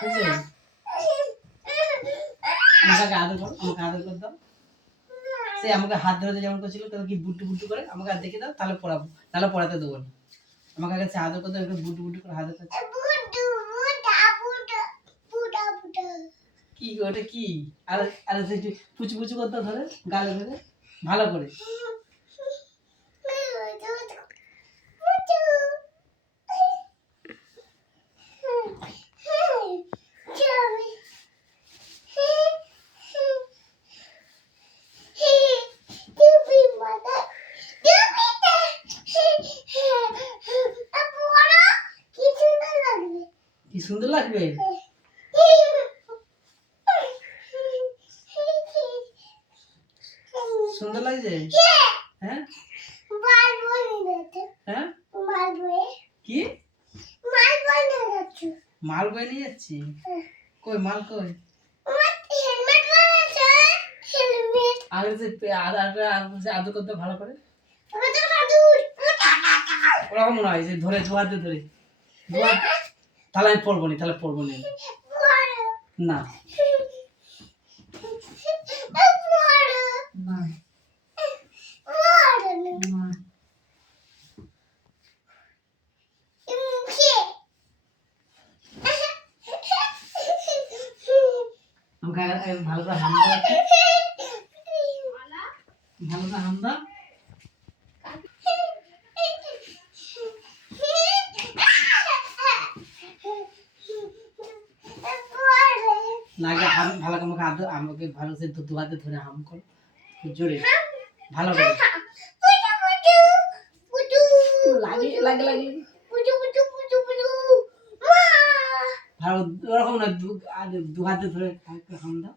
বুঝলি? আমাকে আদর করো, আমাকে আদর করে দাও। সে আমাকে হাত ধরে যেমন করছিল তখন কি বুট্টু বুট্টু করে আমাকে আর দেখে দাও, তাহলে পড়াবো, তাহলে পড়াতে দেবো না। আমাকে আগে সে আদর করতে একটু বুট্টু বুট্টু করে আদর করছে। কি ওটা কি? আর আর সে পুচু পুচু করতে ধরে গালে ধরে ভালো করে। কি সুন্দর লাগবে। সুন্দর লাগছে। হ্যাঁ হ্যাঁ কি মাল বয়ে নিয়ে যাচ্ছি? কই মাল কই? আর আদর করতে ভালো করে ওরকম মনে হয় যে ধরে ধোয়াতে ধরে ধোয়া। তাহলে আমি পড়বো নি, তাহলে পড়বো নি না। আমাকে ভালো করে হামদা, ভালো করে হামদা। না আগে হাম ভালো করে আমাকে আদর, আমাকে ভালো করে দু হাতে ধরে হাম করো জোরে ভালো করে। লাগে লাগে লাগে ভালো ওরকম না, দু হাতে ধরে হাম দাও।